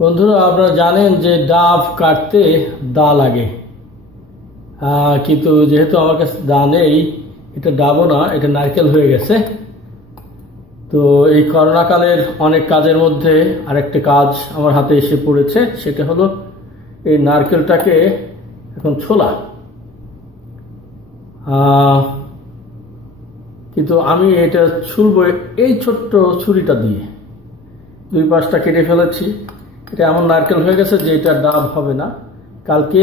বন্ধুরা, আপনারা জানেন যে ডাব কাটতে দা লাগে, কিন্তু যেহেতু আমার কাছে দা নেই, এটা ডাবও না, এটা নারকেল হয়ে গেছে। তো এই করোনাকালের অনেক কাজের মধ্যে আরেকটা কাজ আমার হাতে এসে পড়েছে, সেটা হলো এই নারকেলটাকে এখন ছোলা। কিন্তু আমি এটা ছুলবো এই ছোট্ট ছুরিটা দিয়ে। দুই পাশটা কেটে ফেলেছি। এটা এমন নারকেল হয়ে গেছে যে এটা ডাব হবে না। কালকে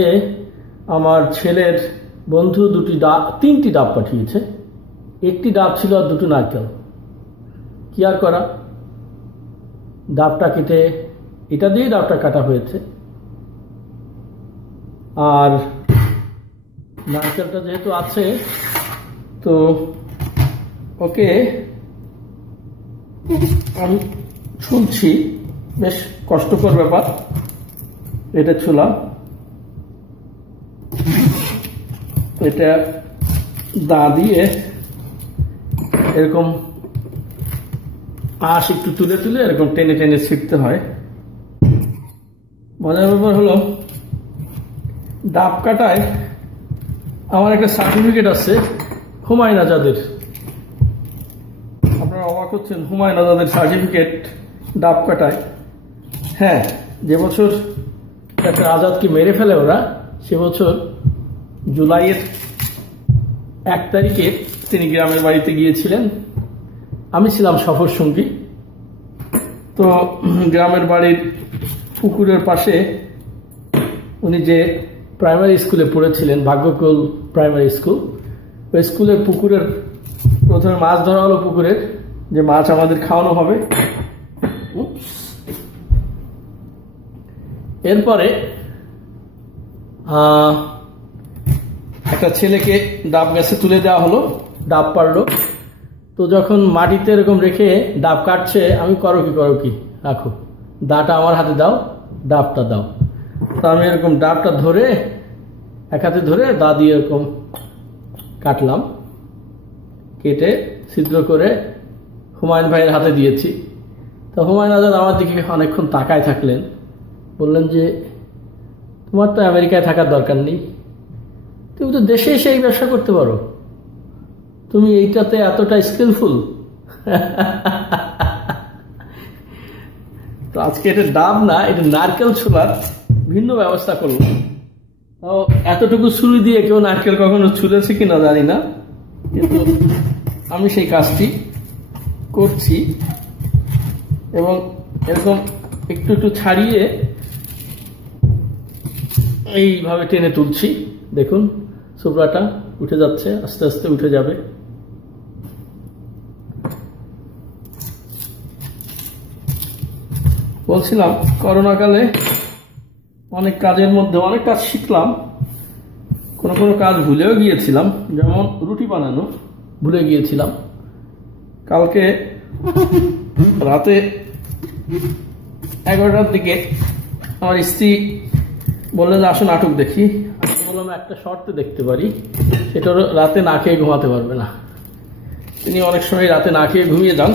আমার ছেলের বন্ধু তিনটি ডাব পাঠিয়েছে। একটি ডাব ছিল আর দুটো নারকেল। কি আর করা, ডাবটা কেটে এটা দিয়ে ডাবটা কাটা হয়েছে। আর নারকেলটা যেহেতু আছে, তো ওকে আমি ছুলছি। বেশ কষ্টকর ব্যাপার এটা ছোলা। এটা দা দিয়ে এরকম আঁশ একটু তুলে তুলে এরকম টেনে টেনে ছিঁড়তে হয়। মজার ব্যাপার হলো, ডাব কাটায় আমার একটা সার্টিফিকেট আছে হুমায়ুন আজাদের। আপনারা অবাক হচ্ছেন, হুমায়ুন আজাদের সার্টিফিকেট ডাব কাটায়। হ্যাঁ, যে বছর একটা আজাদকে মেরে ফেলে ওরা, সে বছর জুলাইয়ের 1 তারিখে তিনি গ্রামের বাড়িতে গিয়েছিলেন। আমি ছিলাম সফর সঙ্গী। তো গ্রামের বাড়ির পুকুরের পাশে উনি যে প্রাইমারি স্কুলে পড়েছিলেন, ভাগ্যকুল প্রাইমারি স্কুল, ওই স্কুলের পুকুরের প্রথমে মাছ ধরা হলো। পুকুরের যে মাছ আমাদের খাওয়ানো হবে, এরপরে একটা ছেলেকে ডাব গাছে তুলে দেওয়া হলো, ডাব পারলো। তো যখন মাটিতে এরকম রেখে ডাব কাটছে, আমি করো কি রাখো, দাটা আমার হাতে দাও, ডাবটা দাও। তো আমি এরকম ডাবটা ধরে এক হাতে ধরে দা দিয়ে এরকম কাটলাম, কেটে ছিদ্র করে হুমায়ুন ভাইয়ের হাতে দিয়েছি। তো হুমায়ুন আজাদ আমার দিকে অনেকক্ষণ তাকায় থাকলেন, বললেন যে তোমার তো আমেরিকায় থাকার দরকার নেই, তুমি তো দেশে এসে এই ব্যবসা করতে পারো, তুমি এইটাতে এতটা স্কিলফুল। তো আজকে এটা ডাব না, এটা নারকেল ছোলার ভিন্ন ব্যবস্থা করব। এতটুকু ছুরি দিয়ে কেউ নারকেল কখনো ছুলেছে কিনা জানি না, কিন্তু আমি সেই কাজটি করছি। এবং এরকম একটু একটু ছাড়িয়ে এইভাবে টেনে তুলছি। দেখুন, সুবরাটা উঠে যাচ্ছে, আস্তে আস্তে উঠে যাবে। বলছিলাম, করোনাকালে অনেক কাজের মধ্যে অনেক কাজ শিখলাম, কোনো কাজ ভুলেও গিয়েছিলাম। যেমন রুটি বানানো ভুলে গিয়েছিলাম। কালকে রাতে 11টার দিকে আমার স্ত্রী বললেন যে আসো নাটক দেখি। আমি বললাম একটা শর্তে দেখতে পারি, সেটা রাতে না খেয়ে ঘুমাতে পারবে না। তিনি অনেক সময় রাতে না খেয়ে ঘুমিয়ে যান।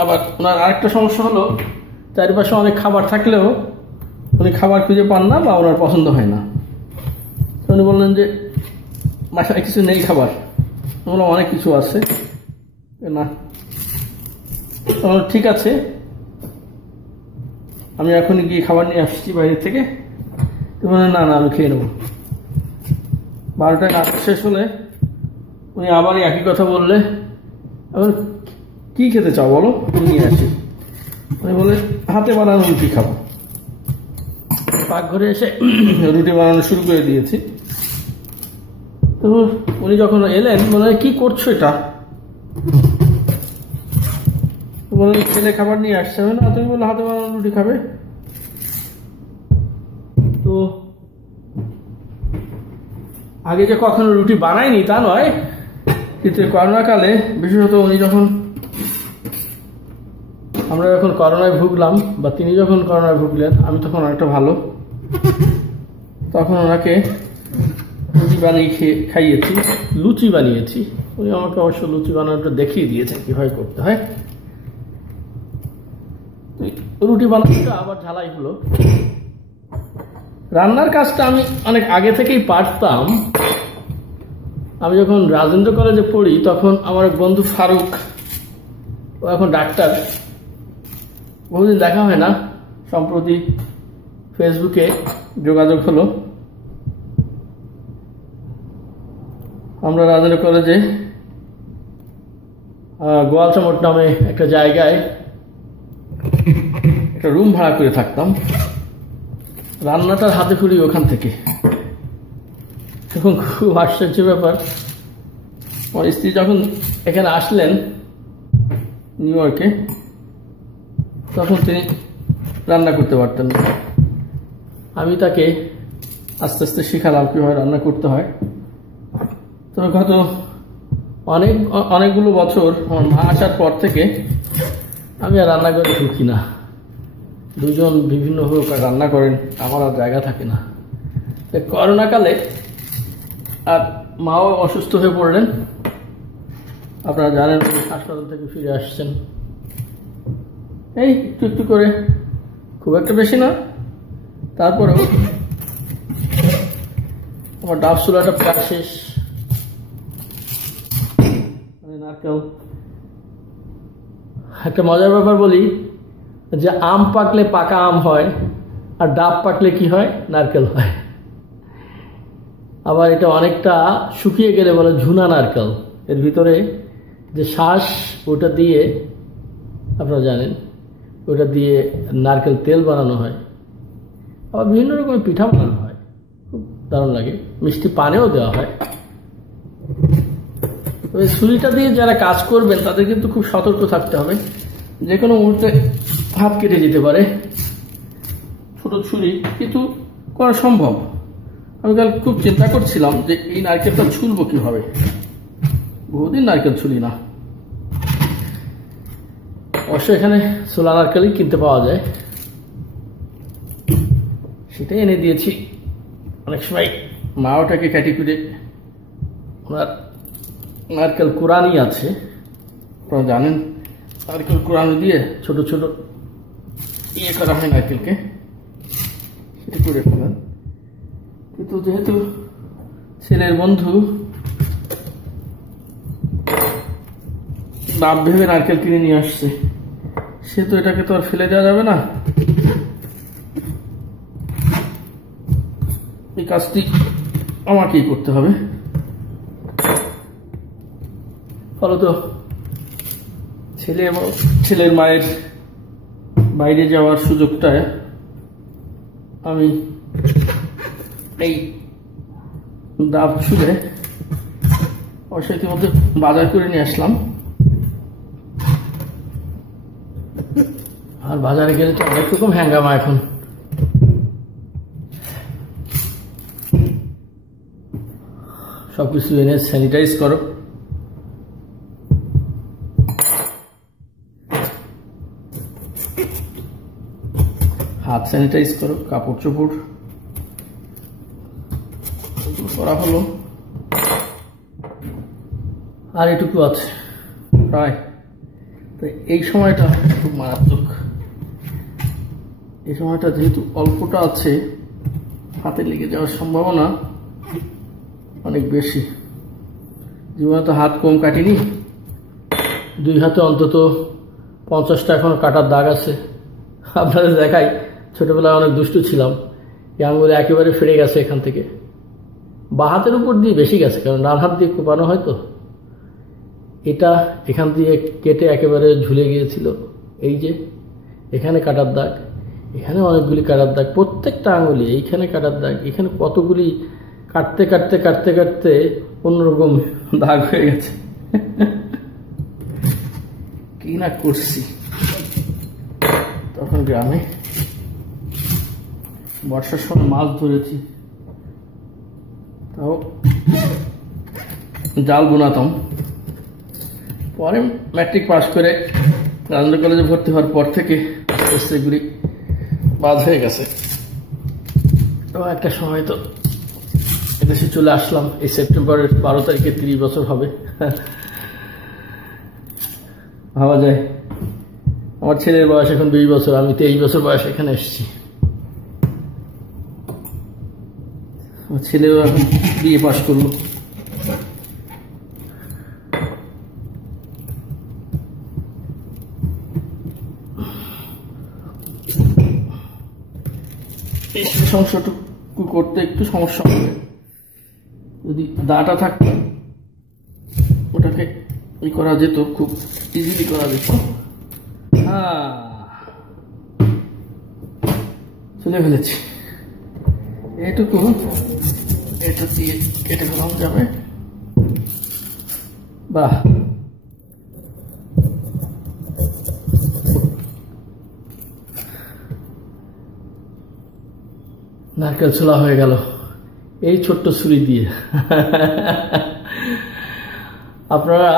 আবার ওনার আরেকটা সমস্যা হলো, চারিপাশে অনেক খাবার থাকলেও উনি খাবার খুঁজে পান না বা ওনার পছন্দ হয় না। উনি বললেন যে বাসায় কিছু নেই খাবার। বললাম অনেক কিছু আছে না। ঠিক আছে, আমি এখনই গিয়ে খাবার নিয়ে আসছি বাইরে থেকে। বললেন না আমি খেয়ে নেব। 12টায় নাটক শেষ হলে উনি আবার একই কথা বললে, এখন কি খেতে চাও বলো, নিয়ে আসি। উনি বলে হাতে বানানো রুটি খাবো। পাকঘরে এসে রুটি বানানো শুরু করে দিয়েছি। তো উনি যখন এলেন, বলে কি করছো এটা? বললেন ছেলে খাবার নিয়ে আসছে না, তুমি বলে হাতে বানানো রুটি খাবে। তো আগে যে কখনো রুটি বানায়নি তা নয়, কিন্তু করোনাকালে বিশেষত আমরা যখন করোনায় ভুগলাম, বা তিনি যখন করোনায় ভুগলেন, আমি তখন অনেকটা ভালো, তখন ওনাকে রুটি বানিয়ে খাইয়েছি, লুচি বানিয়েছি। উনি আমাকে অবশ্য লুচি বানানোটা দেখিয়ে দিয়েছেন কিভাবে করতে হয়। রুটি বানানোটা আবার ঝালাই হলো। রান্নার কাজটা আমি অনেক আগে থেকেই পারতাম। আমি যখন রাজেন্দ্র কলেজে পড়ি তখন আমার এক বন্ধু ফারুক, ও এখন ডাক্তার, বহুদিন দেখা হয় না, সম্প্রতি ফেসবুকে যোগাযোগ হলো। আমরা রাজেন্দ্র কলেজে গোয়ালচামট নামে একটা জায়গায় একটা রুম ভাড়া করে থাকতাম। রান্নাটার হাতে খড়ি ওখান থেকে। এখন খুব আশ্চর্য ব্যাপার, আমার স্ত্রী যখন এখানে আসলেন নিউ ইয়র্কে, তখন তিনি রান্না করতে পারতেন না। আমি তাকে আস্তে আস্তে শেখালাম কীভাবে রান্না করতে হয়। তো গত অনেকগুলো বছর আমার মা আসার পর থেকে আমি আর রান্না করে ঢুকি না। দুজন বিভিন্নভাবে রান্না করেন, আমার আর জায়গা থাকে না। করোনাকালে আর মাও অসুস্থ হয়ে পড়লেন, আপনারা জানেন, হাসপাতাল থেকে ফিরে আসছেন। এই একটু একটু করে, খুব একটা বেশি না, তারপরেও আমার ডাব চুলাটা প্রায় শেষ। নারকেল, একটা মজার ব্যাপার বলি যে আম পাকলে পাকা আম হয়, আর ডাব পাকলে কি হয়? নারকেল হয়। আবার এটা অনেকটা শুকিয়ে গেলে বলে ঝুনা নারকেল। এর ভিতরে যে শ্বাস, ওটা দিয়ে, আপনারা জানেন, ওটা দিয়ে নারকেল তেল বানানো হয়। আবার বিভিন্ন রকমের পিঠা বানানো হয়, খুব দারুণ লাগে। মিষ্টি পানেও দেওয়া হয়। তবে ছুরিটা দিয়ে যারা কাজ করবেন তাদের কিন্তু খুব সতর্ক থাকতে হবে, যে কোনো মুহূর্তে হাত কেটে যেতে পারে। ছোট ছুরি কিন্তু করা সম্ভব। আমি কাল খুব চিন্তা করছিলাম যে এই নারকেলটা ছুলবো কিভাবে, বহুদিন নারকেল ছুলি না। অবশ্য এখানে ছোলা নারকেলই কিনতে পাওয়া যায়, সেটাই এনে দিয়েছি। অনেক সময় মা ওটাকে কাটি করে, ওনার নারকেল কোরানি আছে, আপনারা জানেন, নারকেল কোরানি দিয়ে ছোট ছোট ইয়ে করা হয় নারকেলকে, সেটা করে ফেলেন। কিন্তু যেহেতু ছেলের বন্ধু ডাব ভেবে নারকেল কিনে নিয়ে আসছে, সে তো এটাকে তো আর ফেলে দেওয়া যাবে না। এই কাজটি আমাকেই করতে হবে। ফলত ছেলে এবং ছেলের মায়ের বাইরে যাওয়ার সুযোগটা আমি এই ডাব ছুলে অবশ্যই ইতিমধ্যে বাজার করে নিয়ে আসলাম। আর বাজারে গেলে তো অনেক রকম হ্যাঙ্গামা এখন। সবকিছু এনে স্যানিটাইজ করো। হাত স্যানিটাইজ করো, কাপড় চোপড় করা হলো। আর এটুকু আছে প্রায়। তো এই সময়টা খুব মারাত্মক। এই সময়টা যেহেতু অল্পটা আছে, হাতে লেগে যাওয়ার সম্ভাবনা অনেক বেশি। জীবনে তো হাত কম কাটিনি, 2 হাতে অন্তত 50টা এখন কাটার দাগ আছে। আপনাদের দেখাই, ছোটবেলায় অনেক দুষ্টু ছিলাম, এই আঙুলে একেবারে ফিরে গেছে এখান থেকে। বাঁ হাতের উপর দিয়ে বেশি গেছে, কারণ ডান হাত দিয়ে কোপানো হয় তো। এটা এখান দিয়ে কেটে একেবারে ঝুলে গিয়েছিল। এই যে এখানে কাটার দাগ, এখানে অনেকগুলি কাটার দাগ, প্রত্যেকটা আঙুলে এইখানে কাটার দাগ, এখানে কতগুলি কাটতে কাটতে কাটতে কাটতে অন্যরকম দাগ হয়ে গেছে। কি না করছি তখন গ্রামে। বর্ষার সময় মাছ ধরেছি, তাও জাল বোনাতাম। পরে ম্যাট্রিক পাস করে রাজেন্দ্র কলেজে ভর্তি হওয়ার পর থেকে আস্তে আস্তে এগুলি বাদ হয়ে গেছে। তো একটা সময় তো এদেশে চলে আসলাম। এই সেপ্টেম্বরের 12 তারিখে 30 বছর হবে। ভাবা যায় আমার ছেলের বয়স এখন 20 বছর, আমি 23 বছর বয়সে এখানে এসেছি। আমার ছেলেও এখন বিএ পাশ করলো। এই সংসারটুকু করতে একটু সমস্যা হবে, যদি দাটা থাকতো ওটাকে ই করা যেত, খুব ইজিলি করা যেত। চলে ফেলেছি এটুকু, এটা দিয়ে কেটে ফেলানো যাবে। বাহ, নারকেল ছোলা হয়ে গেল এই ছোট্ট ছুরি দিয়ে। আপনারা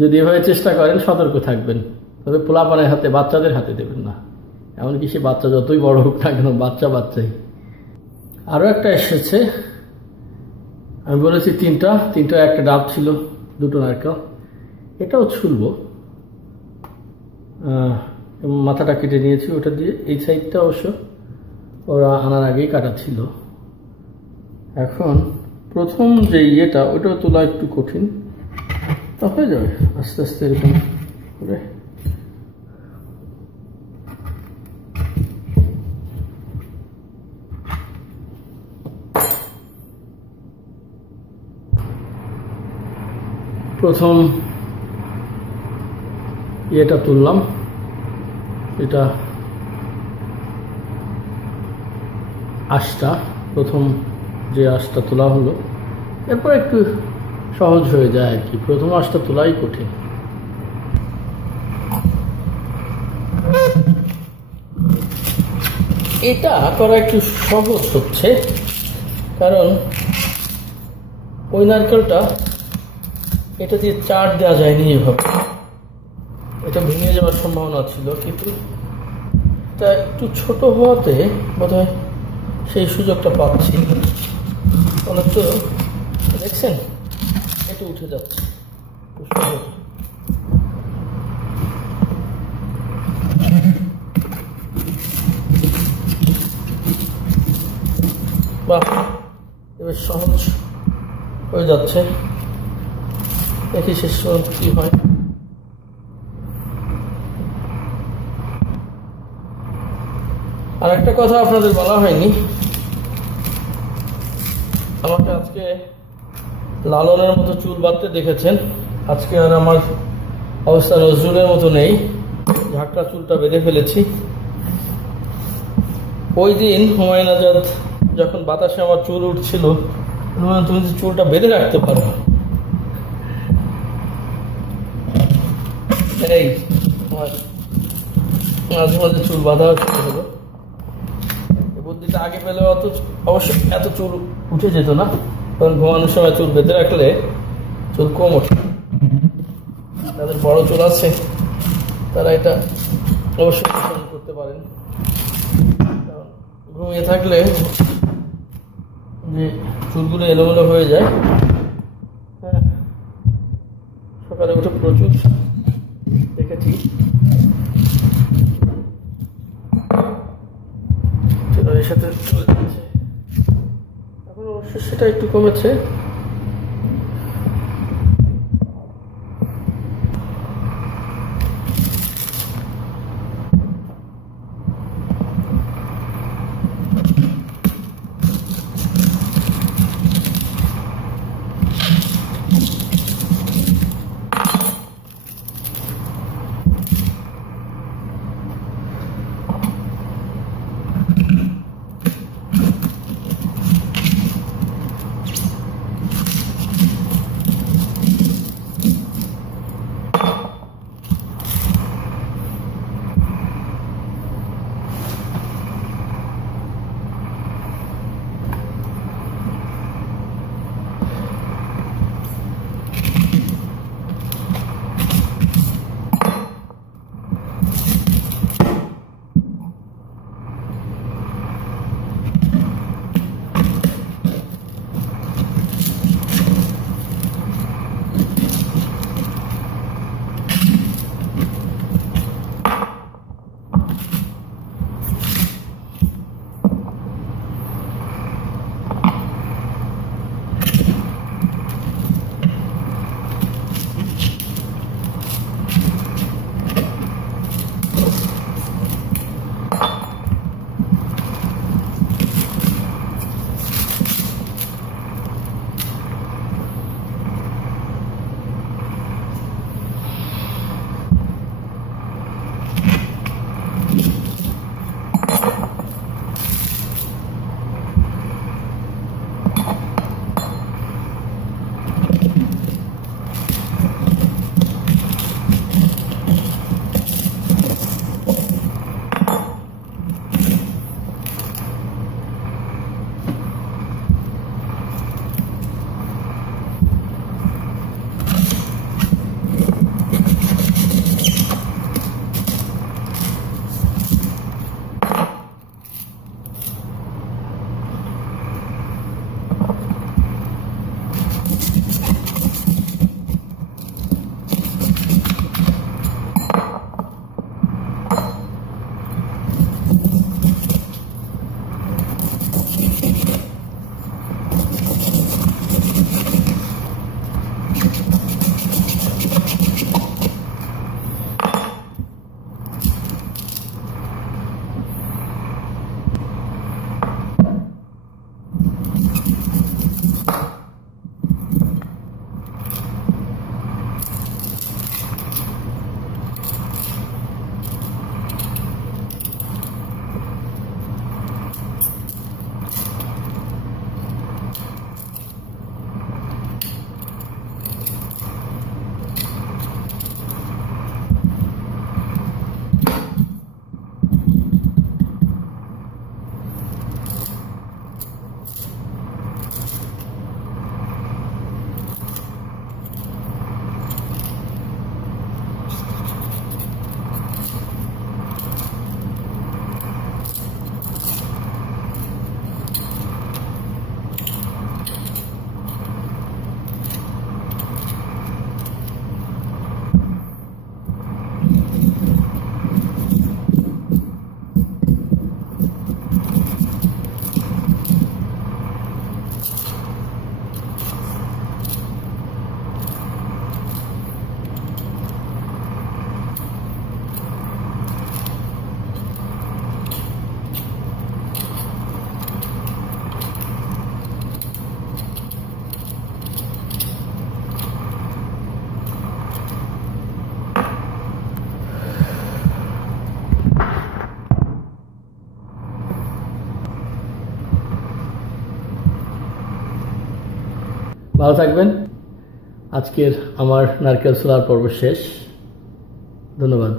যদি এভাবে চেষ্টা করেন সতর্ক থাকবেন, তবে পোলাপানের হাতে, বাচ্চাদের হাতে দেবেন না। এমনকি সে বাচ্চা যতই বড় হোক না কেন, বাচ্চাই। আরও একটা এসেছে, আমি বলেছি তিনটা একটা ডাব ছিল, 2টো নারকেল। এটাও ছুলবো, মাথাটা কেটে নিয়েছি ওটা দিয়ে। এই সাইডটা অবশ্য ওরা আনার আগেই কাটা ছিল। এখন প্রথম যে ইয়েটা, ওটাও তোলা একটু কঠিন, তা হয়ে যাবে আস্তে আস্তে এরকম করে। প্রথম ইয়েটা তুললাম, এটা আঁশটা, প্রথম যে আঁশটা তোলা হলো, এরপর একটু সহজ হয়ে যায় আর কি। প্রথম আঁশটা তোলাই কঠিন। এটা করা একটু সহজ হচ্ছে, কারণ ওই নারকেলটা এটা দিয়ে চার দেওয়া যায়নি এভাবে, এটা ভেঙে যাওয়ার সম্ভাবনা ছিল, কিন্তু এটা একটু ছোট হওয়াতে বোধহয় সেই সুযোগটা পাচ্ছি। অনেক তো দেখছেন এটা উঠে যাচ্ছে, বাহ, এবার সহজ হয়ে যাচ্ছে। দেখি শেষ পর্যন্ত কি হয়। আর একটা কথা আপনাদের বলা হয়নি, আমাকে আজকে লালনের মতো চুল বাঁধতে দেখেছেন। আজকে আর আমার অবস্থা নজরুলের মতো নেই, ঝাঁকড়া চুলটা বেঁধে ফেলেছি। ওই দিন হুমায়ুন আজাদ যখন বাতাসে আমার চুল উঠছিল, তুমি চুলটা বেঁধে রাখতে পারো। এই মাঝে মাঝে চুল বাঁধা হলো, বুদ্ধিটা আগে পেলে অবশ্যই এত চুল উঠে যেত না, কারণ ঘুমানোর সময় চুল বেঁধে রাখলে চুল কম ওঠে। যাদের বড় চুল আছে তারা এটা অবশ্যই পছন্দ করতে পারেন, কারণ ঘুমিয়ে থাকলে যে চুলগুলো এলোমেলো হয়ে যায়। হ্যাঁ, সকালে উঠে প্রচুর দেখেছি এর সাথে চলে যাচ্ছে। এখন অবশ্য সেটা একটু কমেছে। ভালো থাকবেন। আজকের আমার নারকেল ছোলার পর্ব শেষ। ধন্যবাদ।